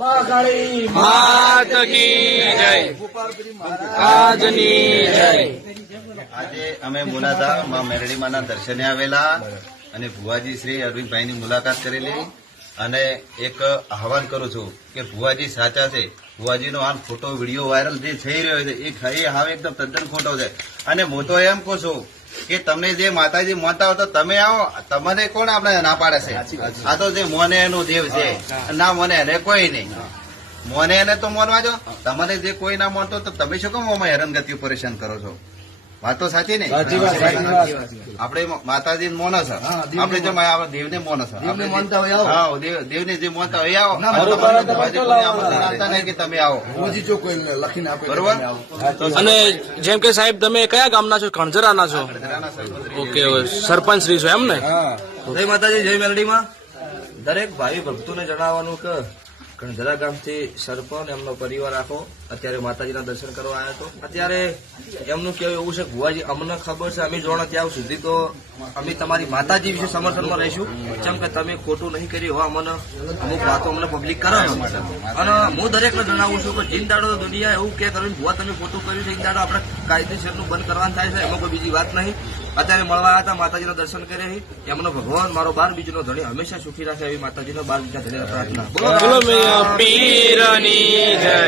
મહાકાળી માત કી જય, આજની જય. આજે અમે મુલાદા માં મેરડીમાના દર્શને આવેલા અને ભુવાજી શ્રી અરવિંદભાઈની મુલાકાત કરેલી અને એક આહવાન કરું છું કે ભુવાજી સાચા છે. ભુવાજીનો આ ફોટો વિડીયો વાયરલ જે થઈ રહ્યો છે એ હવે એકદમ તદ્દન ખોટો છે. અને હું તો એમ કહું છું કે તમને જે માતાજી માનતા હો તો તમે આવો, તમને કોણ આપણે ના પાડે છે? આ તો જે મોને એનું દેવ છે, ના મોને એને કોઈ નહીં. મોને એને તો મોનવા જો, તમને જે કોઈ ના માનતો તો તમે શું કેમ આમાં હેરાનગતિ પરેશાન કરો છો? વાત તો સાચી ને? આપણે માતાજી મોનો છે, આપણે જો દેવને મોનો છે, દેવને જે માનતા હોય આવો, કે તમે આવો બરોબર. અને જેમ કે સાહેબ તમે કયા ગામના છો? કણઝરાના છો? ઓકે, સરપંચ શ્રી છો એમ ને? જય માતાજી, જય મેલડીમાં. દરેક ભાઈ ભક્તોને જણાવવાનું કે કણઝરા ગામથી સરપંચ એમનો પરિવાર આખો અત્યારે માતાજીના દર્શન કરવા આવ્યો હતો. અત્યારે એમનું કહેવું એવું છે, ભુવાજી અમને ખબર છે, અમે જોણા ત્યાં સુધી તો અમે તમારી માતાજી વિશે સમર્થનમાં રહીશું. જેમ કે તમે ખોટું નહીં કર્યું હોય, અમને અમુક વાતો અમને પબ્લિક કરે છે. અને હું દરેકને જણાવું છું કે જીન દાડો દુનિયા એવું કે કરીને ભુવા તમે ખોટું કર્યું છે, એ દાડો આપણે કાયદેસરનું બંધ કરવાનું થાય છે, એમાં કોઈ બીજી વાત નહીં. અત્યારે મળવા આવ્યા હતા, માતાજીના દર્શન કરે છે. એમનો ભગવાન મારો 12 બીજનો ધણી હંમેશા સુખી રાખે એવી માતાજીનો 12 બીજા ધણી પ્રાર્થના. બોલો પીરની જય.